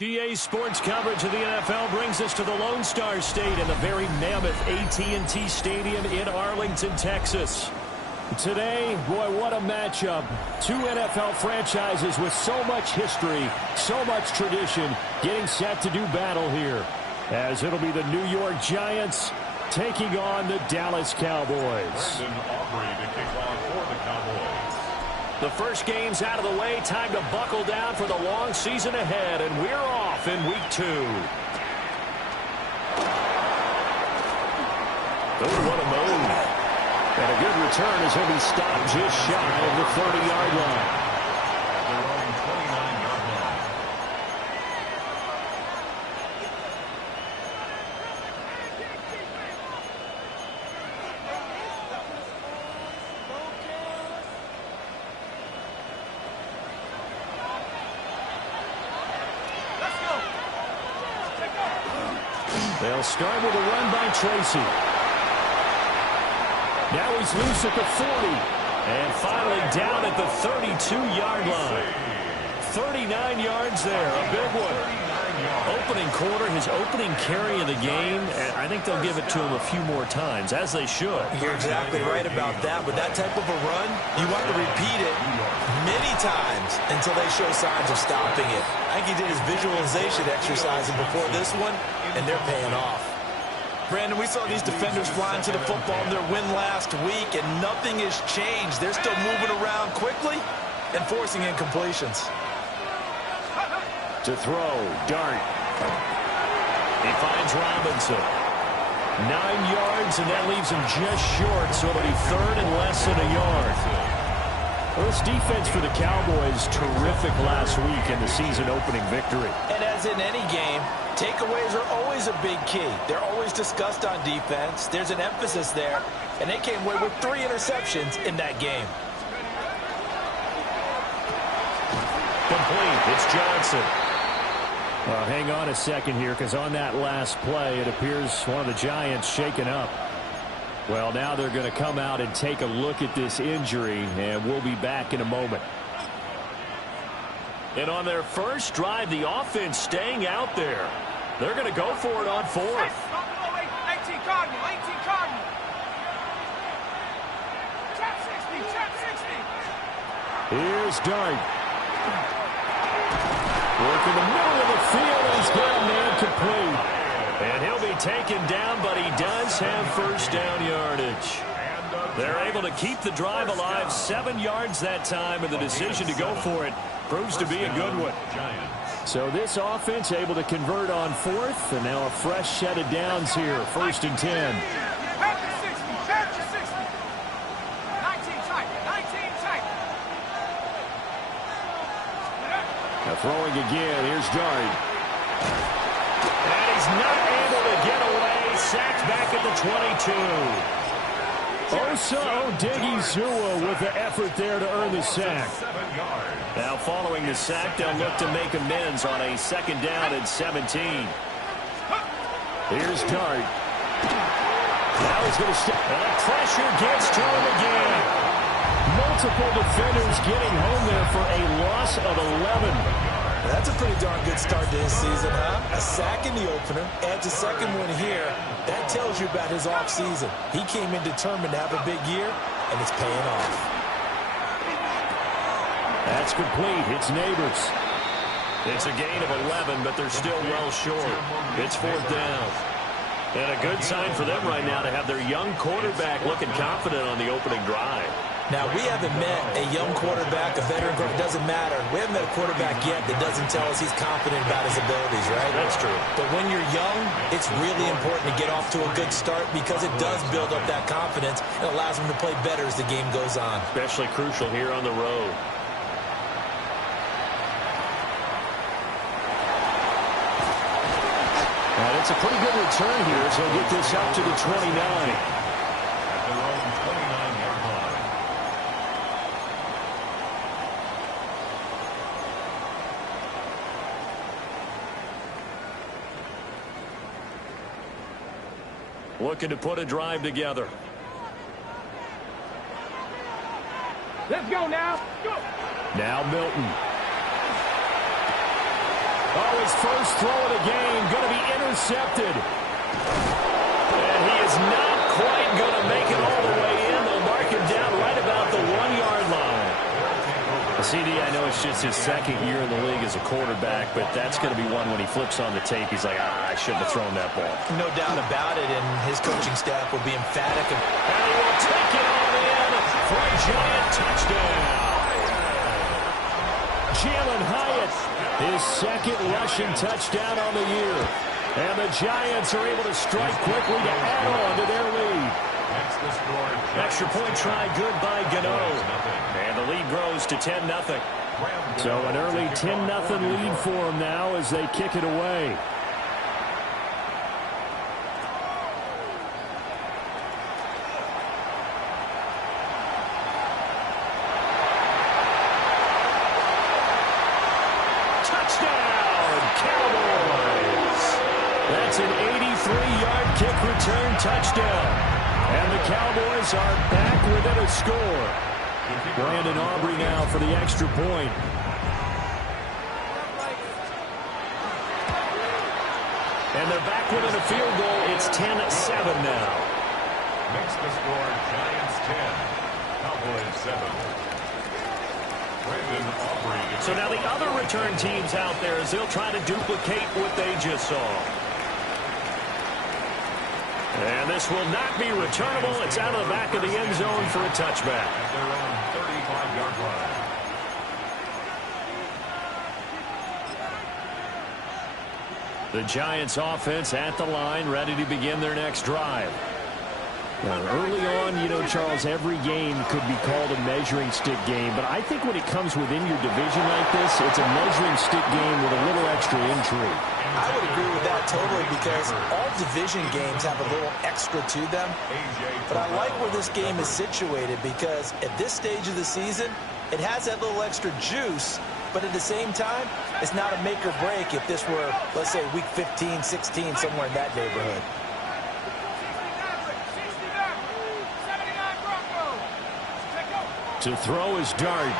GA Sports coverage of the NFL brings us to the Lone Star State in the very mammoth AT&T Stadium in Arlington, Texas. Today, boy, what a matchup. Two NFL franchises with so much history, so much tradition, getting set to do battle here. As it'll be the New York Giants taking on the Dallas Cowboys. The first game's out of the way. Time to buckle down for the long season ahead, and we're off in week 2. Oh, what a move. And a good return as he'll be stopped just shy of the 30-yard line. They'll start with a run by Tracy. Now he's loose at the 40. And finally down at the 32-yard line. 39 yards there, a big one. Opening quarter, his opening carry of the game, and I think they'll give it to him a few more times, as they should. You're exactly right about that. With that type of a run, you want to repeat it many times until they show signs of stopping it. I think he did his visualization exercising before this one, and they're paying off. Brandon, we saw these defenders flying to the football in their win last week, and nothing has changed. They're still moving around quickly and forcing incompletions. To throw, Dart. He finds Robinson. 9 yards, and that leaves him just short, so it'll be third and less than a yard. Well, this defense for the Cowboys, terrific last week in the season-opening victory. And as in any game, takeaways are always a big key. They're always discussed on defense. There's an emphasis there, and they came away with 3 interceptions in that game. Complete. It's Johnson. Well, hang on a second here, because on that last play, it appears one of the Giants shaken up. Well, now they're going to come out and take a look at this injury, and we'll be back in a moment. And on their first drive, the offense staying out there. They're going to go for it on 4th. 18 Cardinal, 18 Cardinal. Trap 60, trap 60. Here's Dart. Work in the middle of the field. He's got a man complete. And he'll be taken down, but he does have first down yardage. They're able to keep the drive alive. 7 yards that time, and the decision to go for it proves to be a good one. So this offense able to convert on 4th, and now a fresh set of downs here. 1st and 10. Now throwing again. Here's Dart. And he's not able to get away. Sacked back at the 22. Osa Odighizuwa with the effort there to earn the sack. Now following the sack, they'll look to make amends on a 2nd down and 17. Here's Dart. Now he's going to step. Pressure gets to him again. Multiple defenders getting home there for a loss of 11. That's a pretty darn good start to his season, huh? A sack in the opener, adds a 2nd one here. That tells you about his offseason. He came in determined to have a big year, and it's paying off. That's complete. It's Neighbors. It's a gain of 11, but they're still well short. It's 4th down. And a good sign for them right now to have their young quarterback looking confident on the opening drive. Now, we haven't met a young quarterback, a veteran quarterback. It doesn't matter. We haven't met a quarterback yet that doesn't tell us he's confident about his abilities, right? That's true. But when you're young, it's really important to get off to a good start because it does build up that confidence and allows him to play better as the game goes on. Especially crucial here on the road. it's a pretty good return here as they'll get this up to the 29. At their own 29-yard line. Looking to put a drive together. Let's go now. Go. Now Milton. Oh, his first throw of the game going to be intercepted. And he is not quite going to make it all the way in. They'll mark him down right about the 1-yard line. CD, I know it's just his second year in the league as a quarterback, but that's going to be one when he flips on the tape. He's like, I shouldn't have thrown that ball. No doubt about it, and his coaching staff will be emphatic. And he will take it on in for a giant touchdown. Jalen Hyatt, his second rushing touchdown on the year. And the Giants are able to strike quickly to add on to their lead. Extra point try good by Gano. And the lead grows to 10-0. So an early 10-0 lead for them now as they kick it away. Touchdown, Cowboys! That's an 83-yard kick return touchdown. And the Cowboys are back within a score. Brandon Aubrey now for the extra point. And they're back within a field goal. It's 10-7 now. Makes the score Giants 10, Cowboys 7. Brandon Aubrey. So now the other return teams out there as they'll try to duplicate what they just saw. And this will not be returnable. It's out of the back of the end zone for a touchback. At their own 35-yard line. The Giants offense at the line, ready to begin their next drive. Now, early on, you know, Charles, every game could be called a measuring stick game. But I think when it comes within your division like this, it's a measuring stick game with a little extra intrigue. I would agree with that totally because all division games have a little extra to them. But I like where this game is situated because at this stage of the season, it has that little extra juice. But at the same time, it's not a make or break if this were, let's say, week 15, 16, somewhere in that neighborhood. To throw is Dart.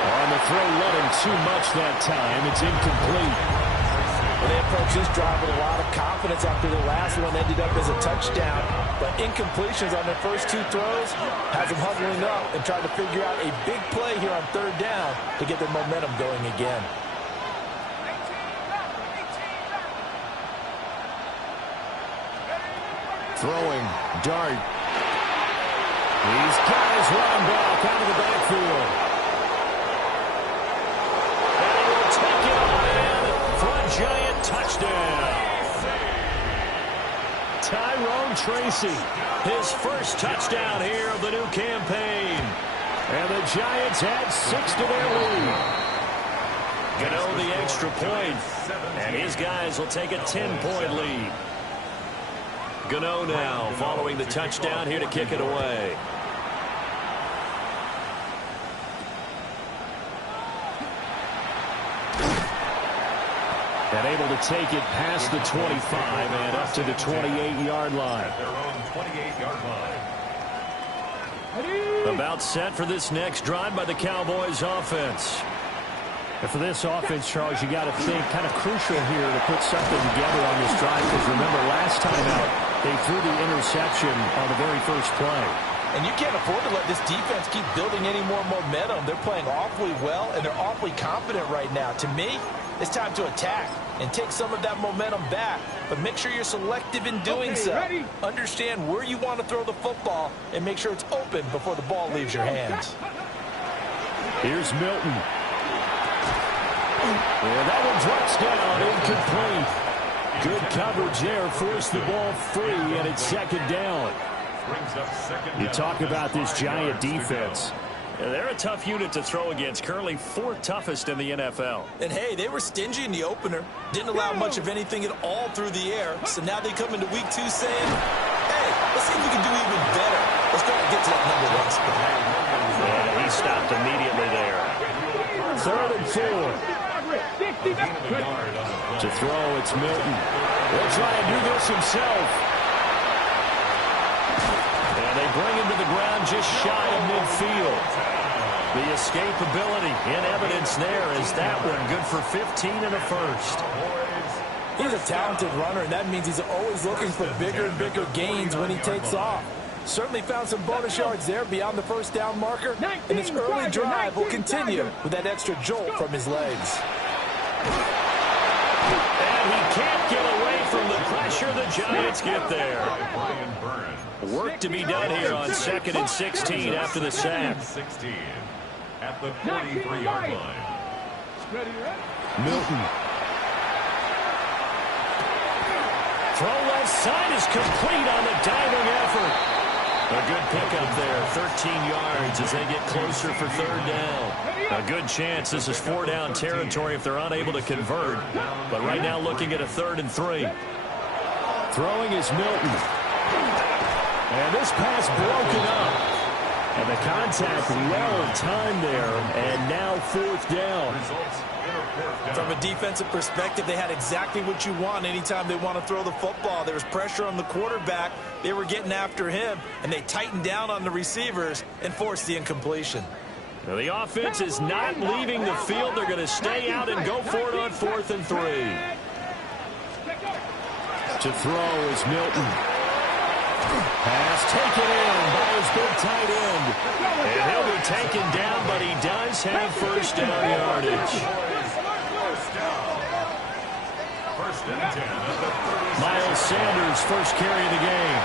On the throw, running too much that time. It's incomplete. Well, they approached this drive with a lot of confidence after the last one ended up as a touchdown. But incompletions on their first two throws has them huddling up and trying to figure out a big play here on third down to get their momentum going again. Throwing, Dart. He's got his running back out of the backfield. And he will take it on in for a giant touchdown. Tyrone Tracy, his first touchdown here of the new campaign. And the Giants add 6 to their lead. Gano the extra point, and his guys will take a 10-point lead. Gano now following the touchdown here to kick it away. And able to take it past the 25 and up to the 28-yard line. At their own 28-yard line. About set for this next drive by the Cowboys offense. And for this offense, Charles, you got to think kind of crucial here to put something together on this drive because remember last time out they threw the interception on the very first play. And you can't afford to let this defense keep building any more momentum. They're playing awfully well, and they're awfully confident right now. To me, it's time to attack and take some of that momentum back. But make sure you're selective in doing so. Ready? Understand where you want to throw the football and make sure it's open before the ball leaves your hands. Here's Milton. And that one drops down, incomplete. Good coverage there, forced the ball free, and it's second down. Brings up second You down. talk about this Giant defense. They're a tough unit to throw against, currently 4th toughest in the NFL. And, hey, they were stingy in the opener. Didn't allow much of anything at all through the air. So now they come into week 2 saying, hey, let's see if we can do even better. Let's go and get to that #1 spot. And he stopped immediately there. 3rd and 4. To throw, it's Milton. He'll try and do this himself. And they bring him to the ground just shy of midfield. The escapability in evidence there is that one good for 15 and a first. He's a talented runner, and that means he's always looking for bigger and bigger gains when he takes off. Certainly found some bonus yards there beyond the first down marker, and his early drive will continue with that extra jolt from his legs. And he can't get away from the pressure the Giants get there. Work to be done here on 2nd and 16 after the sack. 16 at the 43-yard line. Milton. Throw left side is complete on the diving effort. A good pickup there, 13 yards as they get closer for 3rd down. A good chance this is 4-down territory if they're unable to convert. But right now looking at a 3rd and 3. Throwing is Milton. And this pass broken up. And the contact well timed there. And now 4th down. From a defensive perspective, they had exactly what you want anytime they want to throw the football. There was pressure on the quarterback. They were getting after him, and they tightened down on the receivers and forced the incompletion. Now the offense is not leaving the field. They're going to stay out and go for it on 4th and 3. To throw is Milton. Pass taken in by his big tight end. And he'll be taken down, but he does have 1st down yardage. Miles Sanders, first carry of the game.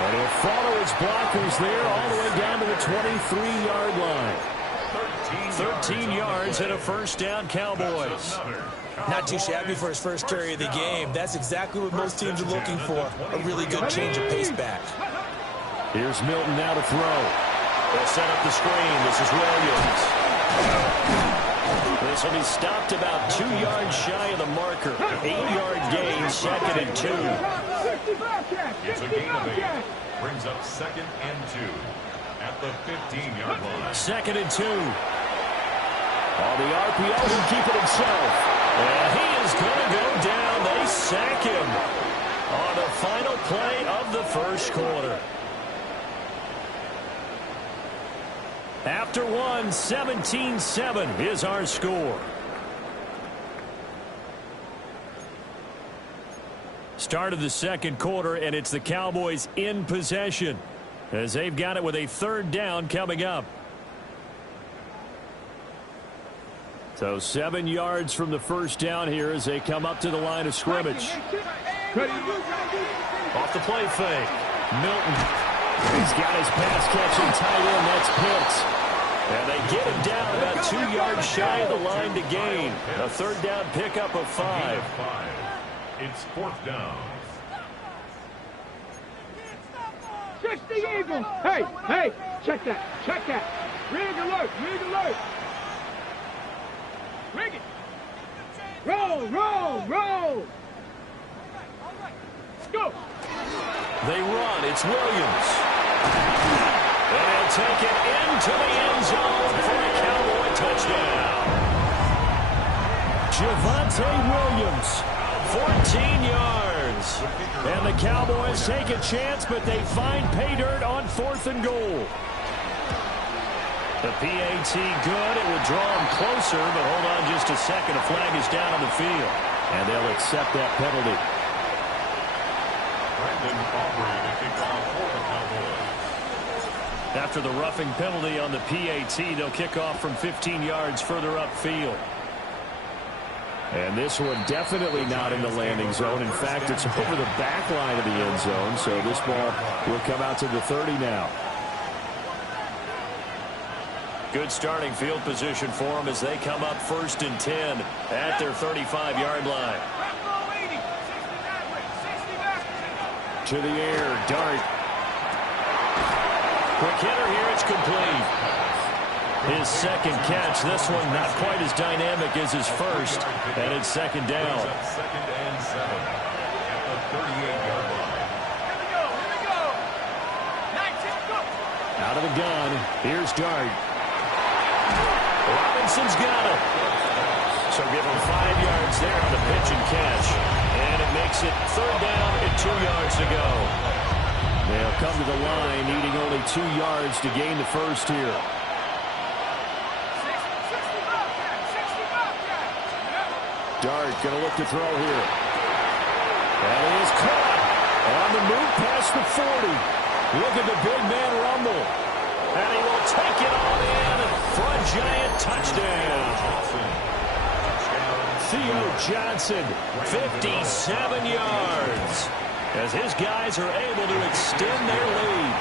And he'll follow his blockers there all the way down to the 23-yard line. 13 yards and a 1st down, Cowboys. Not too shabby for his first carry of the game. That's exactly what most teams are looking for, a really good change of pace back. Here's Milton now to throw. They'll set up the screen. This is Williams. This will be stopped about 2 yards shy of the marker. 8-yard gain, 2nd and 2. It's a gain of 8. Brings up 2nd and 2 at the 15-yard line. 2nd and 2. On the RPO, he'll keep it himself. And he is going to go down. They sack him on the final play of the 1st quarter. After 1, 17-7 is our score. Start of the 2nd quarter, and it's the Cowboys in possession as they've got it with a 3rd down coming up. So 7 yards from the 1st down here as they come up to the line of scrimmage. Off the play fake. Milton. He's got his pass catching tight end. That's Pitts. And they get him down about 2 yards shy of the line to gain. A 3rd down pickup of 5. It's 4th down. 60 Eagles. Hey, check that. Rig alert. Rig it. Roll. Go. They run. It's Williams. And he'll take it into the end zone for a Cowboy touchdown. Javonte Williams, 14 yards. And the Cowboys take a chance, but they find pay dirt on 4th and goal. The PAT good. It would draw him closer, but hold on just a second. A flag is down on the field. And they'll accept that penalty. After the roughing penalty on the PAT, they'll kick off from 15 yards further upfield. And this one definitely not in the landing zone. In fact, it's over the back line of the end zone, so this ball will come out to the 30 now. Good starting field position for them as they come up 1st and 10 at their 35-yard line. To the air, Dart. Quick hitter here, it's complete. His second catch, this one not quite as dynamic as his first, and it's second down. Second and 7 at the 38-yard line. Out of the gun, here's Dart. Robinson's got it. So give him 5 yards there on the pitch and catch. And it makes it third down and 2 yards to go. They'll come to the line, needing only 2 yards to gain the first here. Dart going to look to throw here. And he is caught on the move past the 40. Look at the big man rumble. And he will take it all in for a Giant touchdown. Theo Johnson, 57 yards. As his guys are able to extend their lead.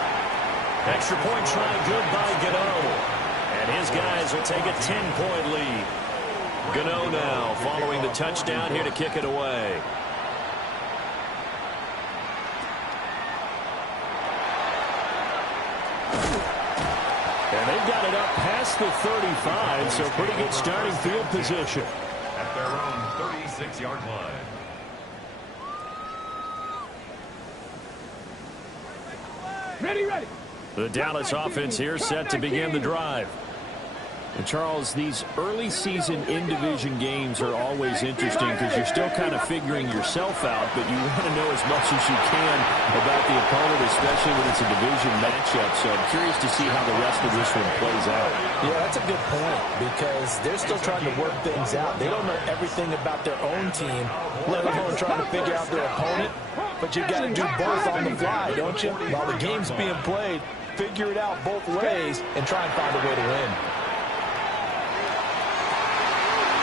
Extra point try good by Gano. And his guys will take a 10-point lead. Gano now following the touchdown here to kick it away. And they've got it up past the 35, so pretty good starting field position. At their own 36-yard line. Ready, ready. The Dallas offense here set to begin the drive. And Charles, these early season in-division games are always interesting because you're still kind of figuring yourself out, but you want to know as much as you can about the opponent, especially when it's a division matchup. So I'm curious to see how the rest of this one plays out. Yeah, that's a good point because they're still trying to work things out. They don't know everything about their own team, let alone trying to figure out their opponent. But you've got to do both on the fly, don't you? While the game's being played, figure it out both ways and try and find a way to win.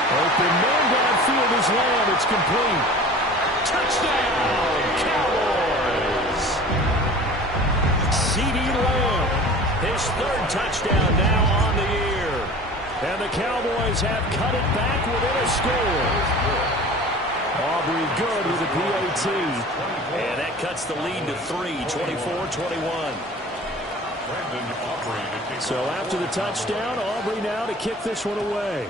Open man downfield is Lamb. It's complete. Touchdown, Cowboys. CeeDee Lamb, his third touchdown now on the year. And the Cowboys have cut it back within a score. Aubrey good with a PAT. And that cuts the lead to 3, 24-21. So after the touchdown, Aubrey now to kick this one away.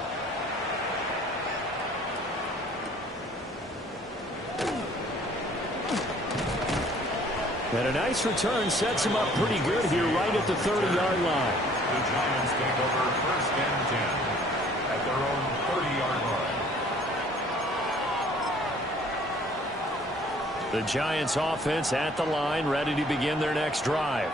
And a nice return sets him up pretty good here right at the 30-yard line. The Giants take over first and 10 at their own 30-yard line. The Giants offense at the line, ready to begin their next drive.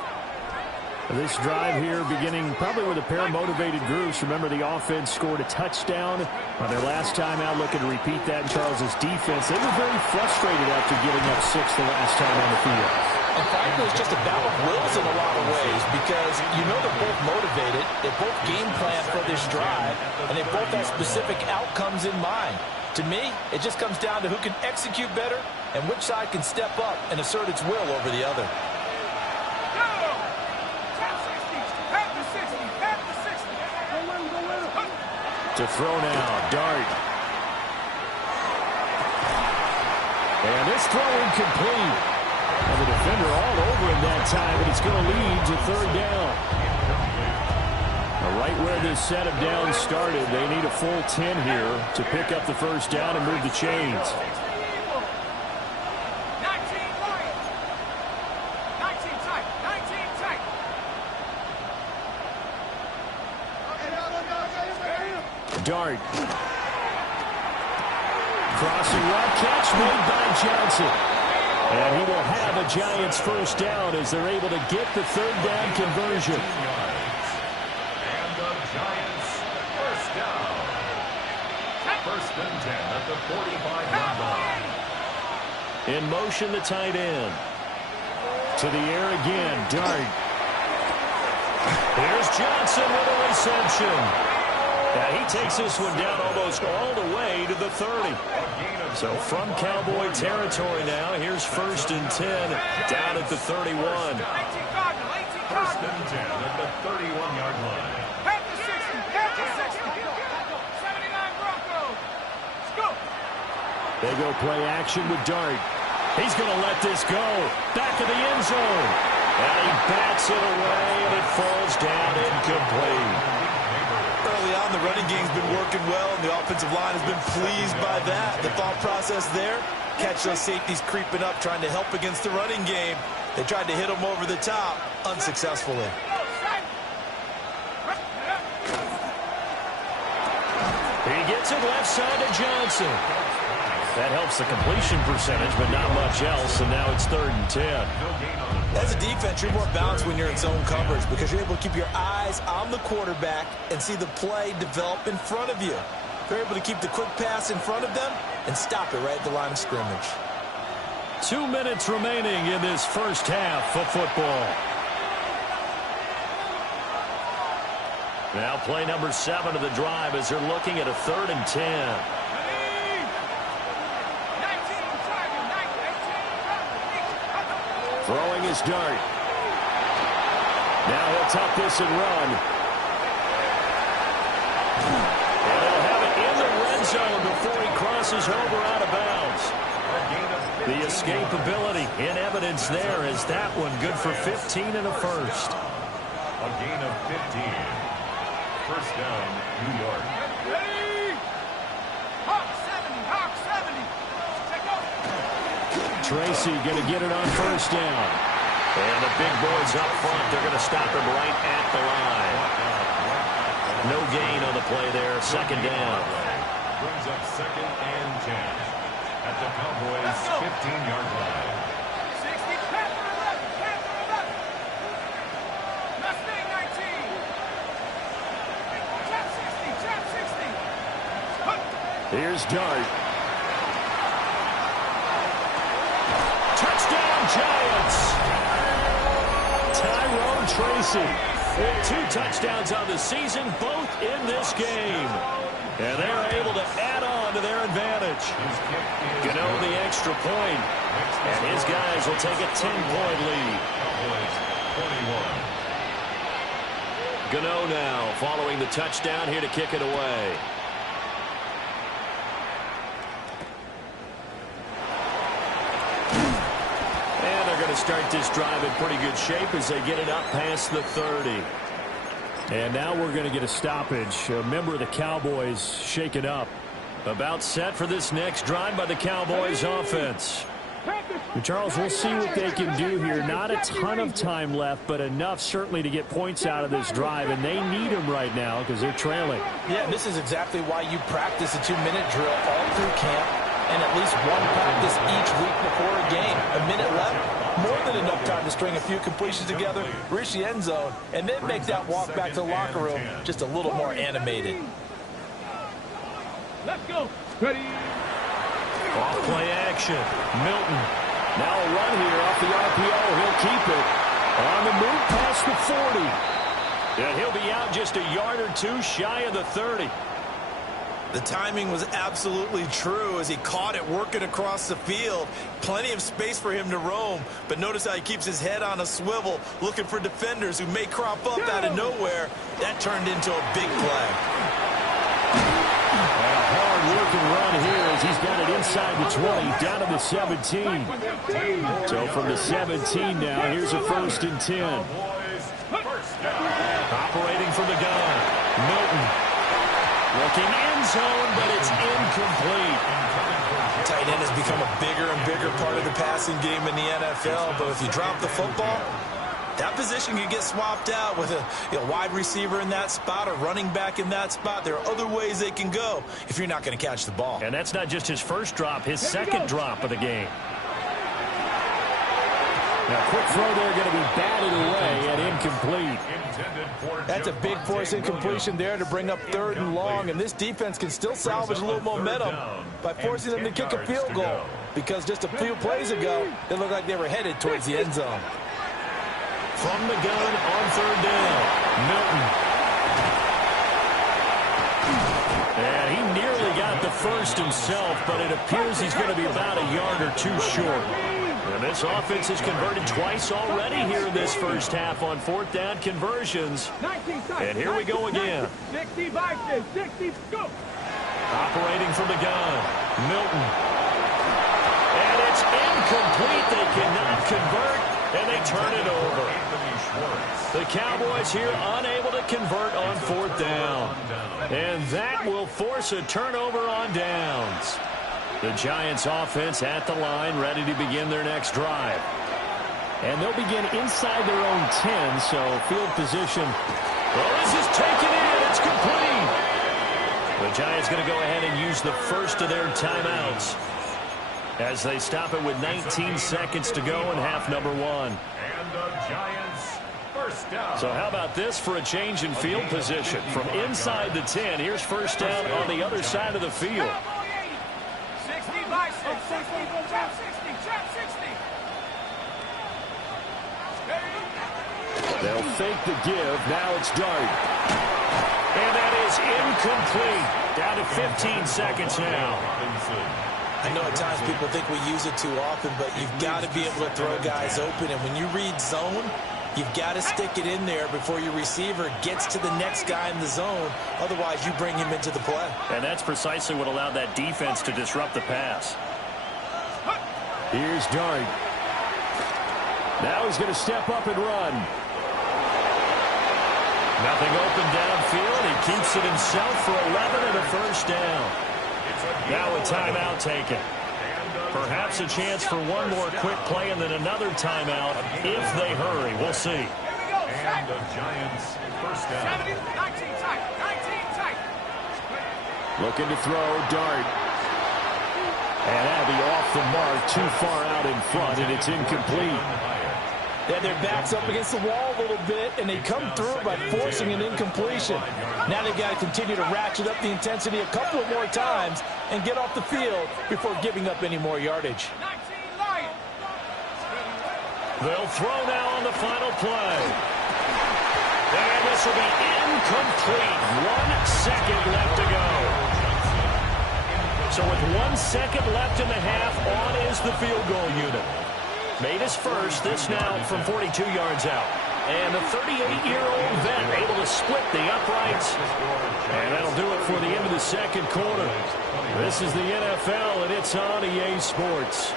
This drive here beginning probably with a pair of motivated groups. Remember, the offense scored a touchdown on their last time out, looking to repeat that in Charles's defense. They were very frustrated after giving up 6 the last time on the field. And frankly, it's just a battle of wills in a lot of ways because you know they're both motivated, they both game plan for this drive, and they both have specific outcomes in mind. To me, it just comes down to who can execute better and which side can step up and assert its will over the other. To throw now, Dart. And this throw incomplete. And the defender all over him that time, but it's going to lead to third down. Right where this set of downs started, they need a full 10 here to pick up the first down and move the chains. Dart. Crossing route catch made by Johnson. And he will have a Giants first down as they're able to get the third down conversion. And the Giants first down. First and 10 at the 45-yard line. In motion, the tight end. To the air again, Dart. Here's Johnson with a reception. Now he takes this one down almost all the way to the 30. So from Cowboy territory now, here's first and 10 down at the 31. First and 10 at the 31-yard line. At the 60, at the 60. 79 Broncos. Let's go. They go play action with Dart. He's going to let this go. Back of the end zone. And he bats it away, and it falls down incomplete. Early on, the running game's been working well, and the offensive line has been pleased by that. The thought process there, catch those safeties creeping up, trying to help against the running game. They tried to hit him over the top, unsuccessfully. He gets it left side to Johnson. That helps the completion percentage, but not much else, and now it's 3rd and 10. As a defense, you're more balanced when you're in zone coverage because you're able to keep your eyes on the quarterback and see the play develop in front of you. You're able to keep the quick pass in front of them and stop it right at the line of scrimmage. 2 minutes remaining in this first half of football. Now play number 7 of the drive as they're looking at a 3rd and 10. Throwing his dart. Now he'll tuck this and run. And he'll have it in the red zone before he crosses over out of bounds. The escapability in evidence there as that one good for 15 and a first. A gain of 15. First down, New York. Ready? Hawk 70, Hawk 70. Check out. Tracy going to get it on first down. And the big boys up front, they're going to stop him right at the line. No gain on the play there, second down. Brings up 2nd and 10 at the Cowboys' 15-yard line. 60, Panther 11, Panther 11. Mustang 19. Trap 60, Trap 60. Here's Dart. Touchdown, Giants! Tyrone Tracy with 2 touchdowns on the season, both in this game. And they're able to add on to their advantage. Gano the extra point, and his guys will take a 10-point lead. Cowboys 21. Gano now following the touchdown here to kick it away. And they're going to start this drive in pretty good shape as they get it up past the 30. And now we're going to get a stoppage. A member of the Cowboys shaken up. About set for this next drive by the Cowboys offense. Charles, we'll see what they can do here. Not a ton of time left, but enough certainly to get points out of this drive, and they need them right now because they're trailing. Yeah, this is exactly why you practice a 2-minute drill all through camp and at least one practice each week before a game. A minute left, more than enough time to string a few completions together, reach the end zone, and then make that walk back to the locker room just a little more animated. Let's go. Ready? Off play action. Milton. Now a run here off the RPO. He'll keep it. On the move past the 40. And he'll be out just a yard or 2 shy of the 30. The timing was absolutely true as he caught it working across the field. Plenty of space for him to roam, but notice how he keeps his head on a swivel looking for defenders who may crop up out of nowhere. That turned into a big play. And a hard-working run here as he's got it inside the 20, down to the 17. So from the 17 now, here's a 1st and 10. Operating from the gun, Milton. Looking end zone, but it's incomplete. Tight end has become a bigger and bigger part of the passing game in the NFL, but if you drop the football, that position can get swapped out with a wide receiver in that spot or running back in that spot. There are other ways they can go if you're not going to catch the ball. And that's not just his first drop, his second drop of the game. Now, quick throw there going to be batted away and incomplete. That's a big force incompletion there to bring up 3rd and long, and this defense can still salvage a little momentum by forcing them to kick a field goal because just a few plays ago, they looked like they were headed towards the end zone. From the gun on 3rd down, Milton. And he nearly got the first himself, but it appears he's going to be about a yard or 2 short. And this offense has converted twice already here in this first half on 4th down conversions. And here we go again. 60 by 60, go. Operating from the gun, Milton. And it's incomplete. They cannot convert. and they turn it over. The Cowboys here unable to convert on 4th down. And that will force a turnover on downs. The Giants offense at the line, ready to begin their next drive. And they'll begin inside their own 10, so field position. Well, this is taken in. It's complete. The Giants going to go ahead and use the first of their timeouts as they stop it with 19 seconds to go in half number 1. And the Giants first down. So how about this for a change in field position? From inside the 10, here's first down on the other side of the field. 60 by 6, 60, trap 60, trap 60. They'll fake the give. Now it's Dart. And that is incomplete. Down to 15 seconds now. I know at times people think we use it too often, but you've got to be able to throw guys open. And when you read zone, you've got to stick it in there before your receiver gets to the next guy in the zone. Otherwise, you bring him into the play. And that's precisely what allowed that defense to disrupt the pass. Here's Dart. Now he's going to step up and run. Nothing open downfield. He keeps it himself for 11 and a first down. Now a timeout taken. Perhaps a chance for one more quick play and then another timeout if they hurry. We'll see. Here we go. And the Giants first down. 19 tight, 19 tight. Looking to throw, Dart. And that'll be off the mark, too far out in front, and it's incomplete. They had their backs up against the wall a little bit, and they come through by forcing an incompletion. Now they've got to continue to ratchet up the intensity a couple of more times and get off the field before giving up any more yardage. 19 light. They'll throw now on the final play. And this will be incomplete. 1 second left to go. So with 1 second left in the half, on is the field goal unit. Made his first, this now from 42 yards out. And the 38-year-old vet able to split the uprights. And that'll do it for the end of the second quarter. This is the NFL, and it's on EA Sports.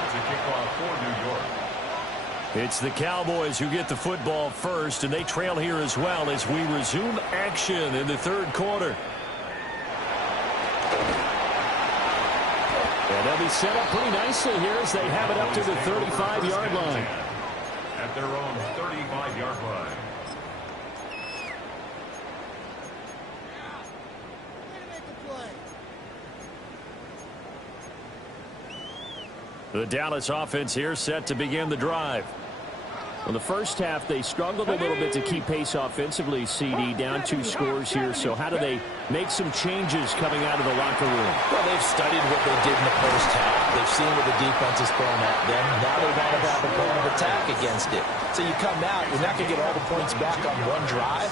To kick off for New York. It's the Cowboys who get the football first, and they trail here as well as we resume action in the third quarter. And they'll be set up pretty nicely here as they have it up to the 35-yard line. At their own 35-yard line. The Dallas offense here set to begin the drive. In the first half, they struggled a little bit to keep pace offensively, CD, down 2 scores here. So how do they make some changes coming out of the locker room? Well, they've studied what they did in the first half. They've seen what the defense is throwing at them. Now they want to have a plan of attack against it. So you come out, you're not going to get all the points back on one drive,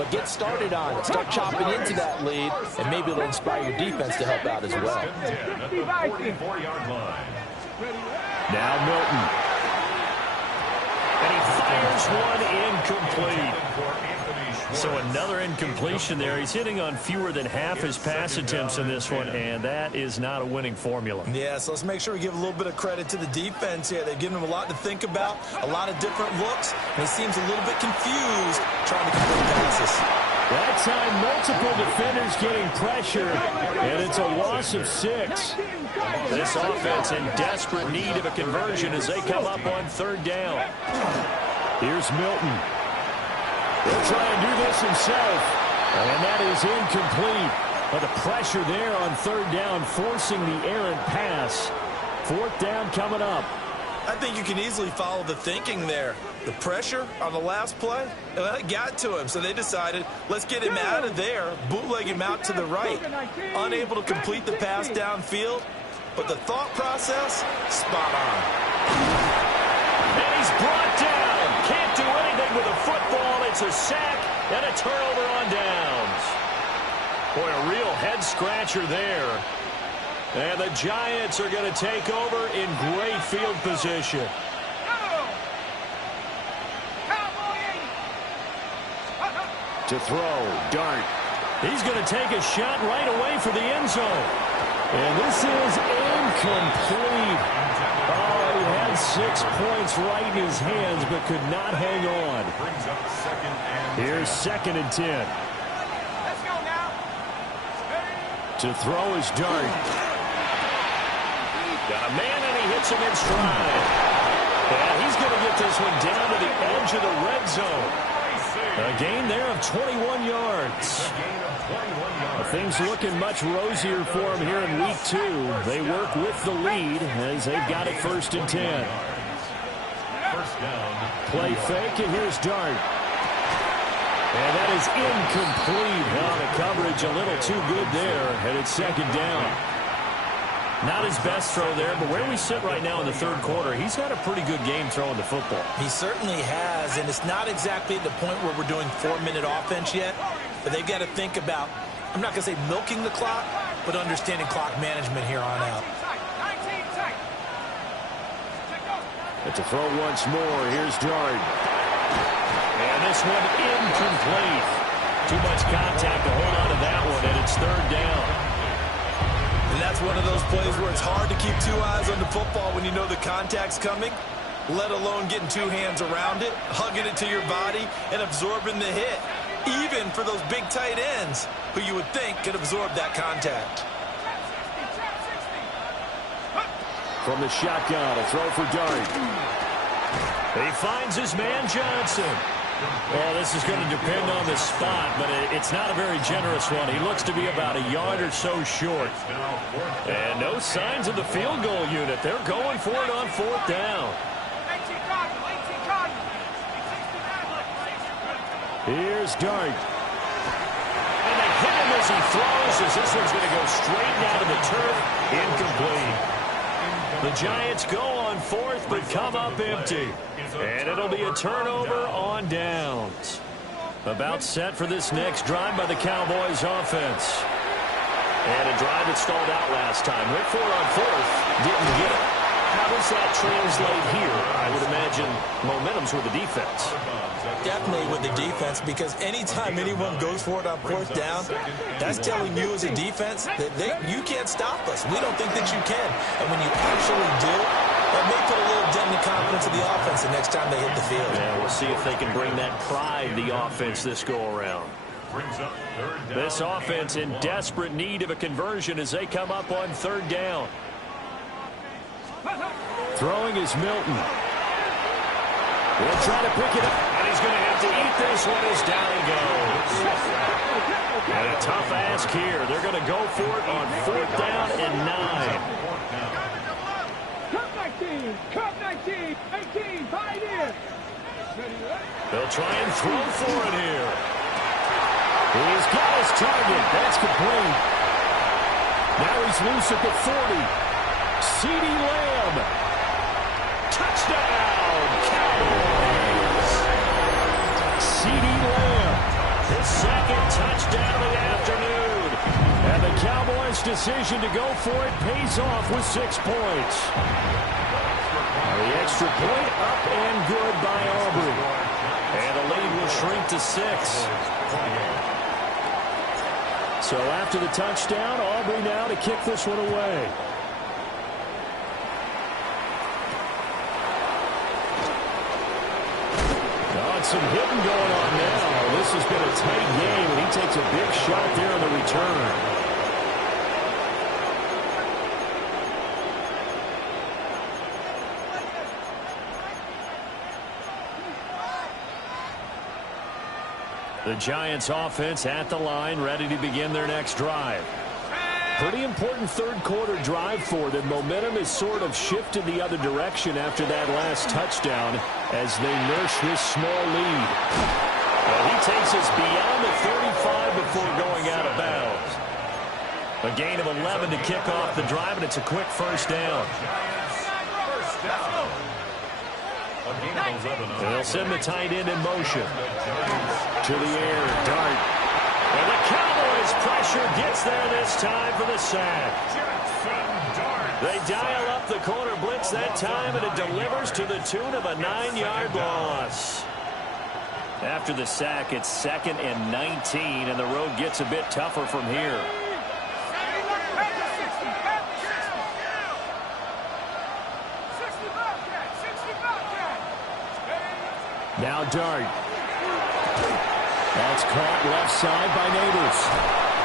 but get started on it. Start chopping into that lead, and maybe it'll inspire your defense to help out as well. At the 44-yard line. Now Milton. And he fires one incomplete. So another incompletion there. He's hitting on fewer than half his pass attempts in this one, and that is not a winning formula. Yeah, so let's make sure we give a little bit of credit to the defense here. They've given him a lot to think about, a lot of different looks, and he seems a little bit confused trying to complete passes. That time, multiple defenders getting pressure, and it's a loss of 6. This offense in desperate need of a conversion as they come up on 3rd down. Here's Milton. He'll try and do this himself, and that is incomplete. But the pressure there on 3rd down, forcing the errant pass. 4th down coming up. I think you can easily follow the thinking there. The pressure on the last play, it got to him, so they decided, let's get him out of there, bootleg him out to the right. Unable to complete the pass downfield, but the thought process, spot on. And he's brought down. Can't do anything with a football. It's a sack and a turnover on downs. Boy, a real head-scratcher there. And the Giants are going to take over in great field position. To throw, Dart. He's going to take a shot right away for the end zone. And this is incomplete. Oh, 6 points right in his hands, but could not hang on. Brings up second and Here's 2nd and 10. Let's go now. To throw his dart. Got a man, and he hits him in stride. And he's going to get this one down to the edge of the red zone. A gain there of 21 yards. Things looking much rosier for him here in week 2. They work with the lead as they've got it 1st and 10. Play fake, and here's Dart. And that is incomplete. Well, the coverage a little too good there, and it's 2nd down. Not his best throw there, but where we sit right now in the 3rd quarter, he's had a pretty good game throwing the football. He certainly has, and it's not exactly at the point where we're doing 4-minute offense yet, but they've got to think about, I'm not going to say milking the clock, but understanding clock management here on out. 19 tight. But to throw once more, here's Dart. And this one incomplete. Too much contact to hold on to that one, and it's 3rd down. And that's one of those plays where it's hard to keep 2 eyes on the football when you know the contact's coming, let alone getting 2 hands around it, hugging it to your body, and absorbing the hit, even for those big tight ends who you would think could absorb that contact. From the shotgun, a throw for Dart. He finds his man Johnson. Well, this is going to depend on the spot, but it's not a very generous one. He looks to be about a yard or so short. And no signs of the field goal unit. They're going for it on 4th down. 18 Cardinal. Here's Dart. And they hit him as he throws, as this one's going to go straight down to the turf. Incomplete. The Giants go on 4th, but come up empty. And it'll be a turnover on downs. About set for this next drive by the Cowboys offense. And a drive that stalled out last time. Went for it on 4th. Didn't get it. How does that translate here? I would imagine momentum's with the defense. Definitely with the defense, because anytime anyone goes for it on 4th down, that's telling you as a defense that you can't stop us. We don't think that you can. And when you actually do, that may put a little dent in the confidence of the offense the next time they hit the field. Yeah, we'll see if they can bring that pride, the offense, this go-around. This offense in desperate need of a conversion as they come up on 3rd down. Throwing is Milton. He'll try to pick it up, and he's going to have to eat this one as down he goes. And a tough ask here. They're going to go for it on 4th down and 9. Cup 19, 18, Pioneer. They'll try and throw for it here. He's got his target. That's complete. Now he's loose at the 40. CeeDee Lamb. Touchdown, Cowboys. CeeDee Lamb. His 2nd touchdown of the afternoon. And the Cowboys' decision to go for it pays off with 6 points. The extra point up and good by Aubrey. And the lead will shrink to 6. So after the touchdown, Aubrey now to kick this one away. Some hitting going on now. This has been a tight game, and he takes a big shot there on the return. The Giants offense at the line, ready to begin their next drive. Pretty important 3rd quarter drive for them. Momentum has sort of shifted the other direction after that last touchdown as they nurse this small lead. Well, he takes us beyond the 35 before going out of bounds. A gain of 11 to kick off the drive, and it's a quick 1st down. And they'll send the tight end in motion. To the air, Dart. And the Cowboys pressure gets there this time for the sack. They dial up the corner blitz that time, and it delivers to the tune of a 9-yard loss. After the sack, it's 2nd and 19, and the road gets a bit tougher from here. Now Dart. That's caught left side by Neighbors.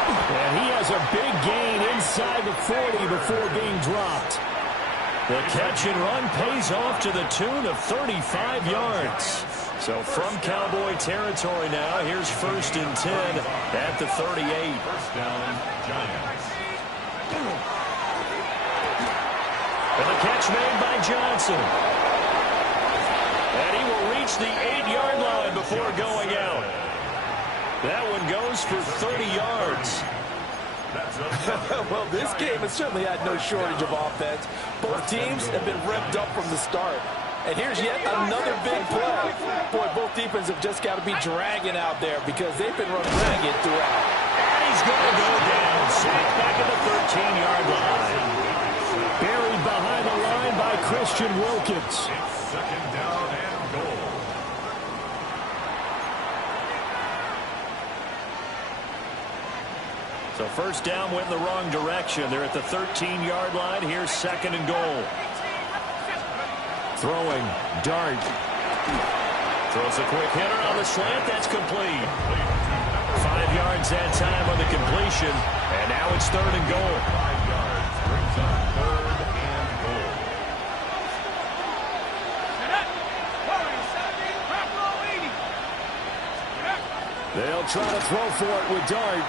And he has a big gain inside the 40 before being dropped. The catch and run pays off to the tune of 35 yards. So from Cowboy territory now, here's 1st and 10 at the 38. First down, Giants. And the catch made by Johnson. And he will reach the 8-yard line before going out. That one goes for 30 yards. Well, this game has certainly had no shortage of offense. Both teams have been revved up from the start. And here's yet another big play. Boy, both defenses have just got to be dragging out there because they've been run ragged throughout. And he's going to go down. Sacked back at the 13-yard line. Buried behind the line by Christian Wilkins. Second down and goal. So first down went in the wrong direction. They're at the 13-yard line. Here's 2nd and goal. Throwing, Dart. Throws a quick hitter on the slant. That's complete. 5 yards that time on the completion. And now it's 3rd and goal. 5 yards brings up 3rd and goal. They'll try to throw for it with Dart.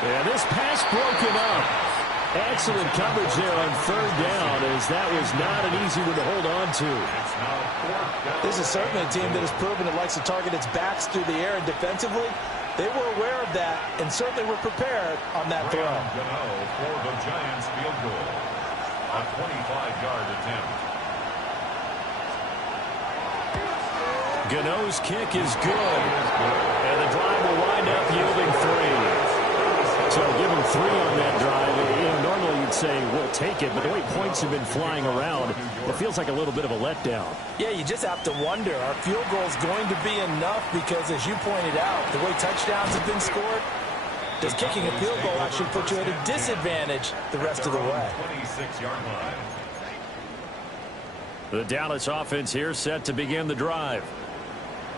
And this pass broken up. Excellent coverage there on 3rd down, as that was not an easy one to hold on to. This is certainly a team that has proven it likes to target its backs through the air, and defensively, they were aware of that and certainly were prepared on that throw. For the Giants field goal. A 25-yard attempt. Gano's kick is good. And the drive will wind up yielding 3. So give him 3 on that drive. Normally you'd say, we'll take it, but the way points have been flying around, it feels like a little bit of a letdown. Yeah, you just have to wonder, are field goals going to be enough? Because as you pointed out, the way touchdowns have been scored, does kicking a field goal actually put you at a disadvantage the rest of the way? 26-yard line. The Dallas offense here set to begin the drive.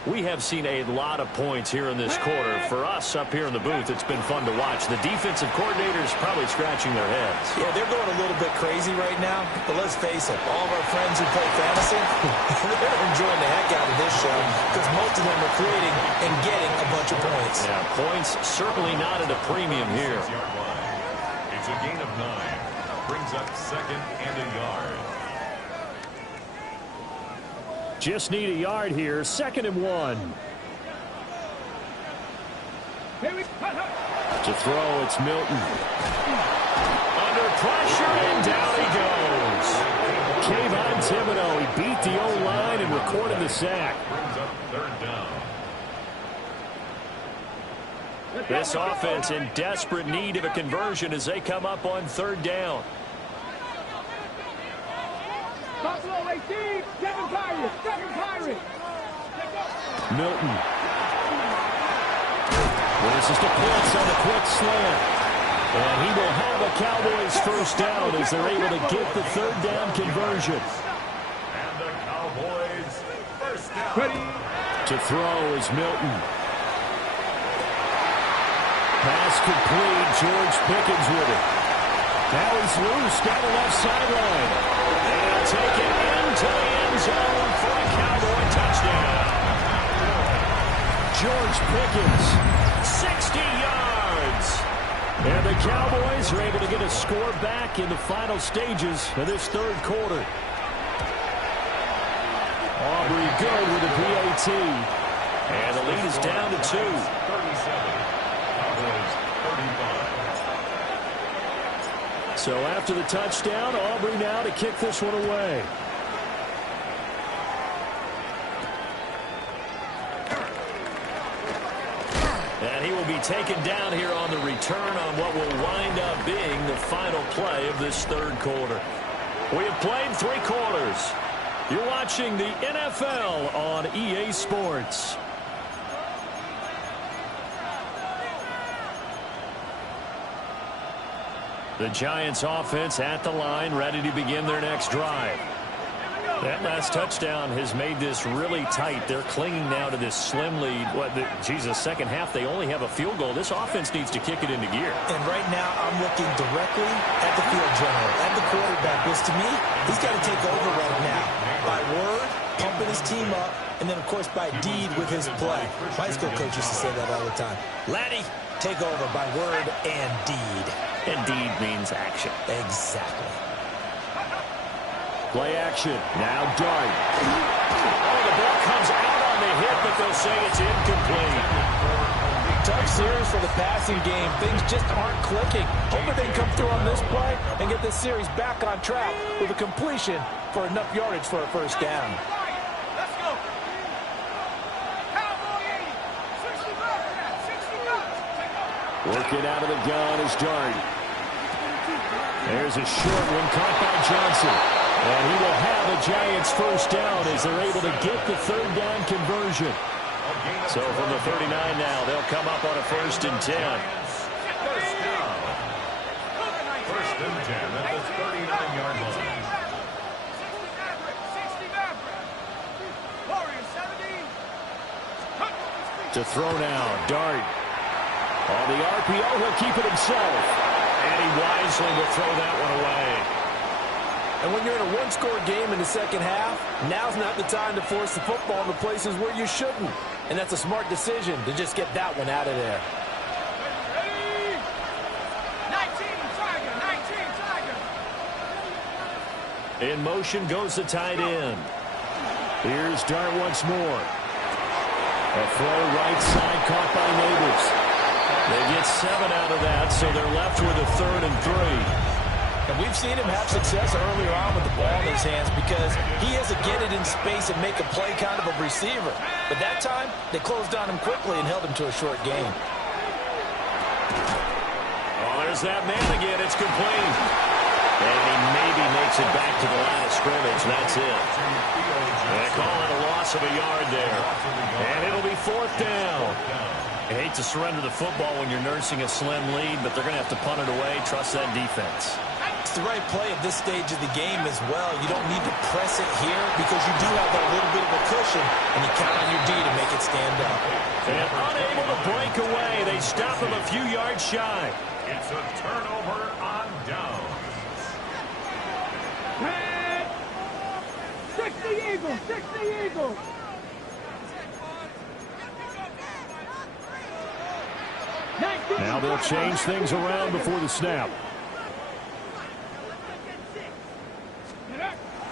We have seen a lot of points here in this quarter. For us up here in the booth, it's been fun to watch. The defensive coordinators probably scratching their heads. Yeah, they're going a little bit crazy right now. But let's face it, all of our friends who play fantasy, they're enjoying the heck out of this show because most of them are creating and getting a bunch of points. Yeah, points certainly not at a premium here. 6-yard line. It's a gain of 9. Brings up 2nd and a yard. Just need a yard here. 2nd and 1. To throw, it's Milton. Under pressure, and down he goes. Kayvon Thibodeau, he beat the O-line and recorded the sack. Brings up 3rd down. This offense in desperate need of a conversion as they come up on 3rd down. Buffalo 18, Devin Pirates. Milton. Raises the blitz on a quick slant. And he will have a Cowboys first down as they're able to get the 3rd down conversion. And the Cowboys first down. Ready. To throw is Milton. Pass complete. George Pickens with it. Now he's loose down the left sideline. And he'll take it into the end zone for a Cowboy touchdown. George Pickens, 60 yards. And the Cowboys are able to get a score back in the final stages of this 3rd quarter. Aubrey good with a PAT. And the lead is down to 2. 37. Cowboys 35. So after the touchdown, Aubrey now to kick this one away. And he will be taken down here on the return on what will wind up being the final play of this 3rd quarter. We have played 3 quarters. You're watching the NFL on EA Sports. The Giants offense at the line, ready to begin their next drive. That last touchdown has made this really tight. They're clinging now to this slim lead. Jesus, second half, they only have a field goal. This offense needs to kick it into gear. And right now, I'm looking directly at the field general, at the quarterback, because to me, he's got to take over right now. By word, pumping his team up, and then, of course, by deed with his play. My school coach used to say that all the time. Laddie, take over by word and deed. And deed means action. Exactly. Play action. Now Dart. Oh, the ball comes out on the hit, but they'll say it's incomplete. Tough series for the passing game. Things just aren't clicking. Hoping they can come through on this play and get this series back on track with a completion for enough yardage for a first down. Let's go. Cowboy 80. 60 bucks. Working out of the gun is Dart. There's a short one caught by Johnson. And he will have a Giants first down as they're able to get the third down conversion. So from the 39 now, they'll come up on a 1st and 10. First down. 1st and 10 at the 39-yard line. 60 Maverick. Warriors 70. To throw now, Dart. On the RPO, he'll keep it himself. And he wisely will throw that one away. And when you're in a one-score game in the second half, now's not the time to force the football in the places where you shouldn't. And that's a smart decision to just get that one out of there. Ready? 19 Tiger. In motion goes the tight end. Here's Dart once more. A throw right side caught by Neighbors. They get 7 out of that, so they're left with a 3rd and 3. And we've seen him have success earlier on with the ball in his hands because he has to get it in space and make a play kind of a receiver. But that time, they closed on him quickly and held him to a short gain. Oh, there's that man again. It's complete. And he maybe makes it back to the line of scrimmage. That's it. They call it a loss of a yard there. And it'll be 4th down. I hate to surrender the football when you're nursing a slim lead, but they're going to have to punt it away. Trust that defense. It's the right play at this stage of the game as well. You don't need to press it here because you do have that little bit of a cushion, and you count on your D to make it stand up. And unable to break away, they stop him a few yards shy. It's a turnover on downs. 60 Eagles. 60 Eagles. Now they'll change things around before the snap.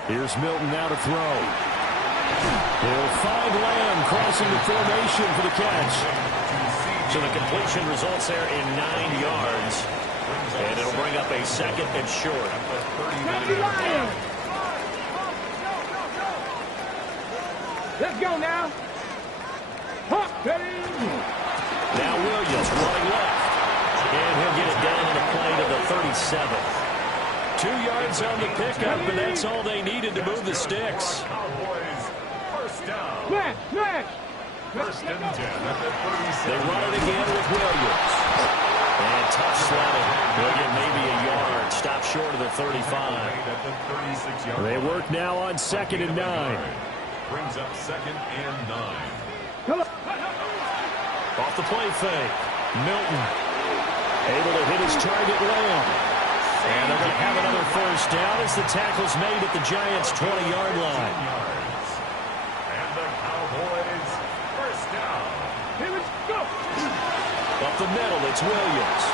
Here's Milton now to throw. He'll find Lamb crossing the formation for the catch. So the completion results there in 9 yards. And it'll bring up a 2nd and short. Let's go now. Now Williams running left. And he'll get it down to the play to the 37. 2 yards on the pickup, and that's all they needed to move the sticks. Cowboys, first down. Smash. 1st and 10 at the 36. They run it again with Williams. And tough sledding. They'll get maybe a yard. Stop short of the 35. At the 36-yard They line. work now on 2nd and 9. Brings up 2nd and 9. Off the play fake. Milton able to hit his target Lamb. And they're going to have another first down as the tackle's made at the Giants' 20-yard line. And the Cowboys, first down. Here we go. Up the middle, it's Williams.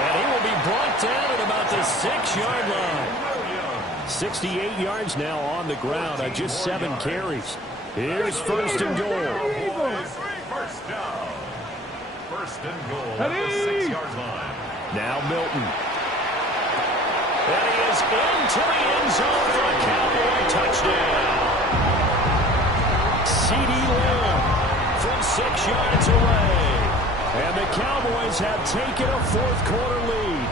And he will be brought down at about the 6-yard line. 68 yards now on the ground on just 7 carries. Here's 1st and goal. First down. 1st and goal at the 6-yard line. Now Milton. And he is into the end zone for a Cowboy touchdown. C.D. Lamb from 6 yards away. And the Cowboys have taken a 4th quarter lead.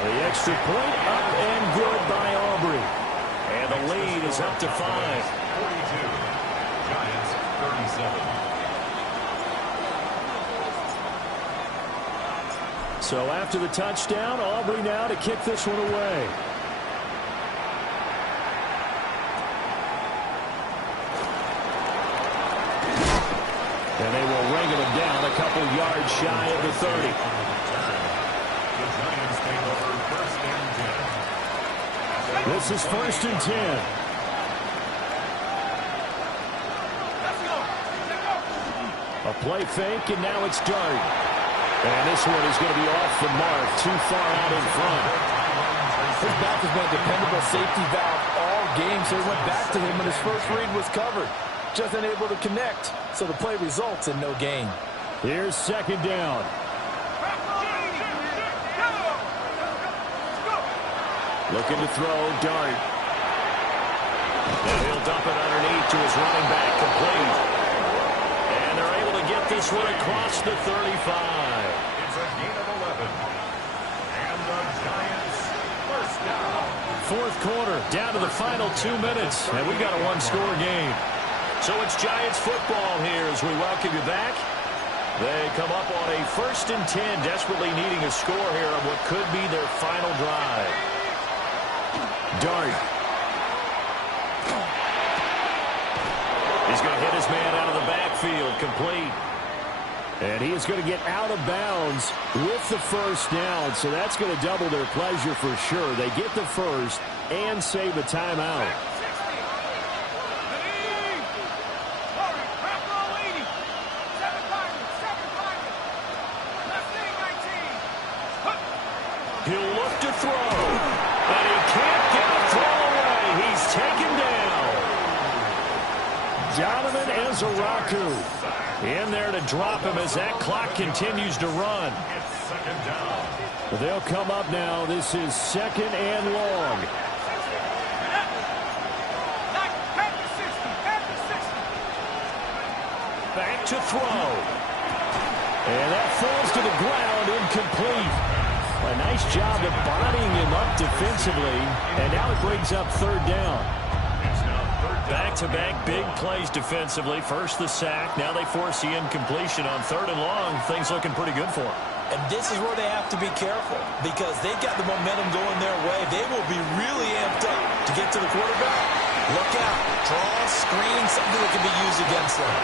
The extra point up and good by Aubrey. And the lead is up to 5. 42. Giants 37. So after the touchdown, Aubrey now to kick this one away. And they will ring him down a couple yards shy of the 30. The Giants take over first and 10. This is first and 10. A play fake, and now it's Dart. And this one is going to be off the mark, too far out in front. His back has been a dependable safety valve all game, so he went back to him when his first read was covered. Just unable to connect, so the play results in no gain. Here's second down. Looking to throw, Dart. And he'll dump it underneath to his running back, complete. And they're able to get this one across the 35. It's a gain of 11. And the Giants first down. Fourth quarter, down to the final 2 minutes, and we got a one-score game. So it's Giants football here as we welcome you back. They come up on a first and 10, desperately needing a score here on what could be their final drive. Dart. He's going to hit his man out of the backfield, complete. And he is going to get out of bounds with the first down, so that's going to double their pleasure for sure. They get the first and save a timeout. He'll look to throw, and he can't get a throw away. He's taken down. Donovan Ezaraku in there to drop him as that clock continues to run. It's second down. They'll come up now. This is second and long. Back to throw. And that falls to the ground, incomplete. A nice job of bodying him up defensively. And now it brings up third down. It's now third down. Back-to-back big plays defensively. First the sack. Now they force the incompletion on third and long. Things looking pretty good for them. And this is where they have to be careful because they've got the momentum going their way. They will be really amped up to get to the quarterback. Look out. Draw, screen, something that can be used against them.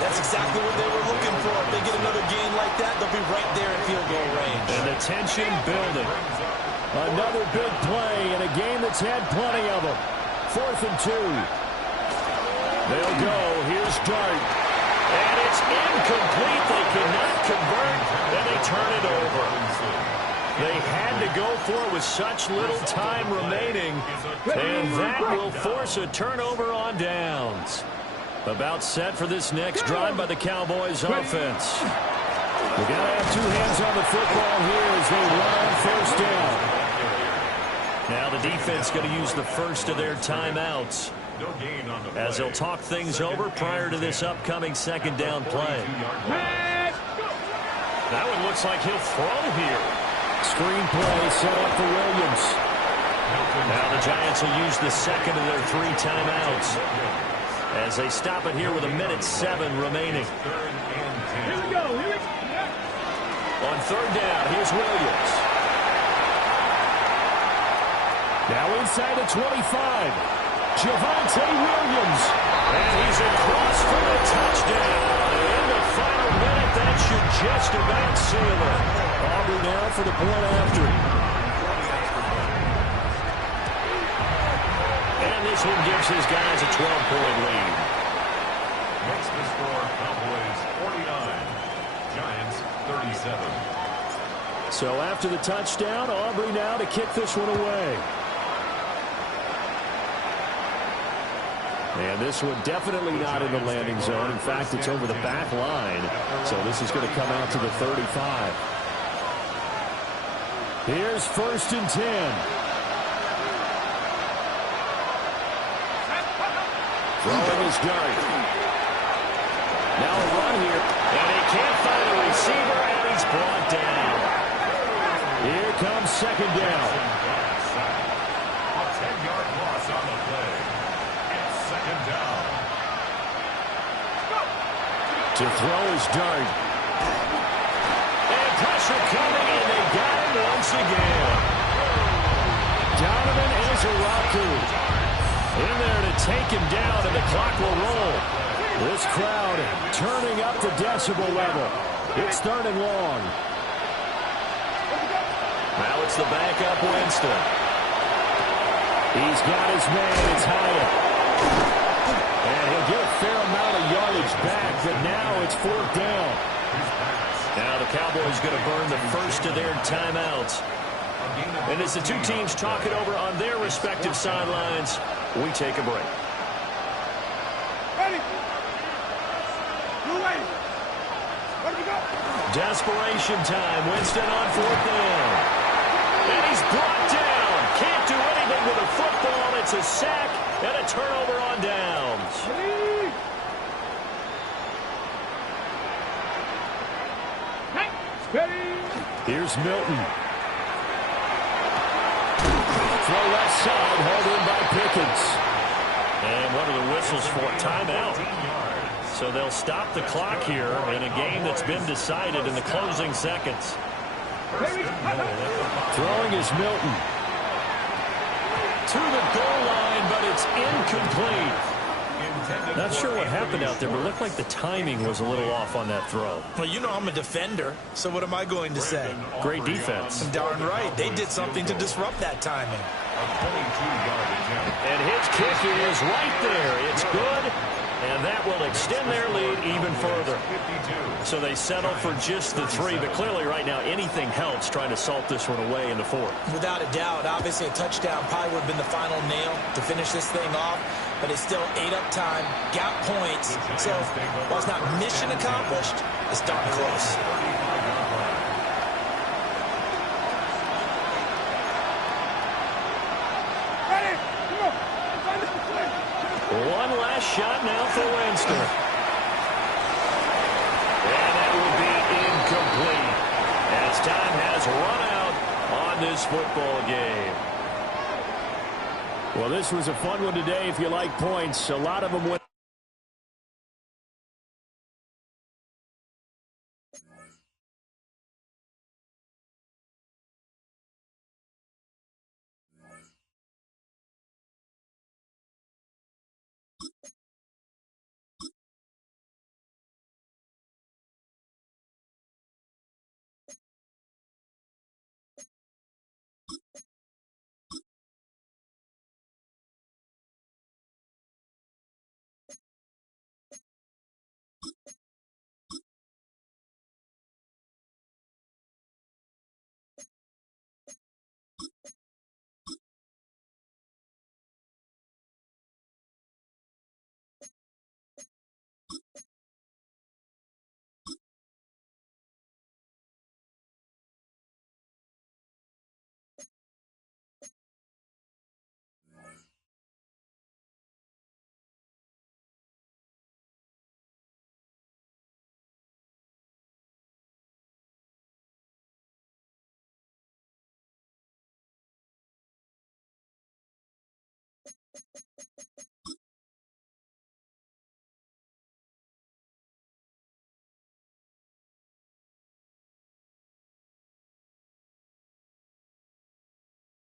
That's exactly what they were looking for. If they get another gain like that, they'll be right there in field goal range. And the tension building. Another big play in a game that's had plenty of them. 4th and 2. They'll go. Here's Dart. And it's incomplete. They cannot convert, and they turn it over. They had to go for it with such little time remaining, and that will force a turnover on downs. About set for this next drive by the Cowboys offense. We got to have two hands on the football here as they run first down. Now the defense going to use the first of their timeouts as they'll talk things over prior to this upcoming second down play. That one looks like he'll throw here. Screen play set up for Williams. Now the Giants will use the second of their 3 timeouts as they stop it here with 1:07 remaining. Here we go. On third down, here's Williams. Now inside the 25. Javonte Williams. And he's across for a touchdown. In the final minute, that should just about seal it. Aubrey now for the point after. And this one gives his guys a 12-point lead. Makes the score Cowboys 49, Giants 37. So after the touchdown, Aubrey now to kick this one away. And this one definitely not in the landing zone. In fact, it's over the back line. So this is going to come out to the 35. Here's 1st and 10. Throwing his Dart. Now a run here. And he can't find a receiver, and he's brought down. Here comes second down. A 10-yard loss on the play. It's second down. To throw his Dart. And pressure coming, and they got him once again. Donovan Ezeraku in there to take him down, and the clock will roll. This crowd turning up the decibel level. It's 3rd and long. Now it's the backup Winston. He's got his man. It's Hyatt. And he'll get a fair amount of yardage back, but now it's 4th down. Now the Cowboys going to burn the first of their timeouts. And as the two teams talk it over on their respective sidelines, we take a break. Ready? You're ready. Where do we go? Desperation time. Winston on 4th down. And he's brought down. Can't do anything with a football. It's a sack and a turnover on downs. Here's Milton. Throw left side, held in by Pickens. And what are the whistles for? Timeout. So they'll stop the clock here in a game that's been decided in the closing seconds. Throwing is Milton. To the goal line, but it's incomplete. Not sure what happened out there, but it looked like the timing was a little off on that throw. Well, you know I'm a defender, so what am I going to say? Great defense. Darn right. They did something to disrupt that timing. And his kick is right there. It's good, and that will extend their lead even further. So they settle for just the 3, but clearly right now anything helps trying to salt this one away in the 4th. Without a doubt, obviously a touchdown probably would have been the final nail to finish this thing off, but it's still 8-up time, got points. So while it's not mission accomplished, it's darn close. One last shot now for Winston. And that will be incomplete as time has run out on this football game. Well, this was a fun one today if you like points. A lot of them went.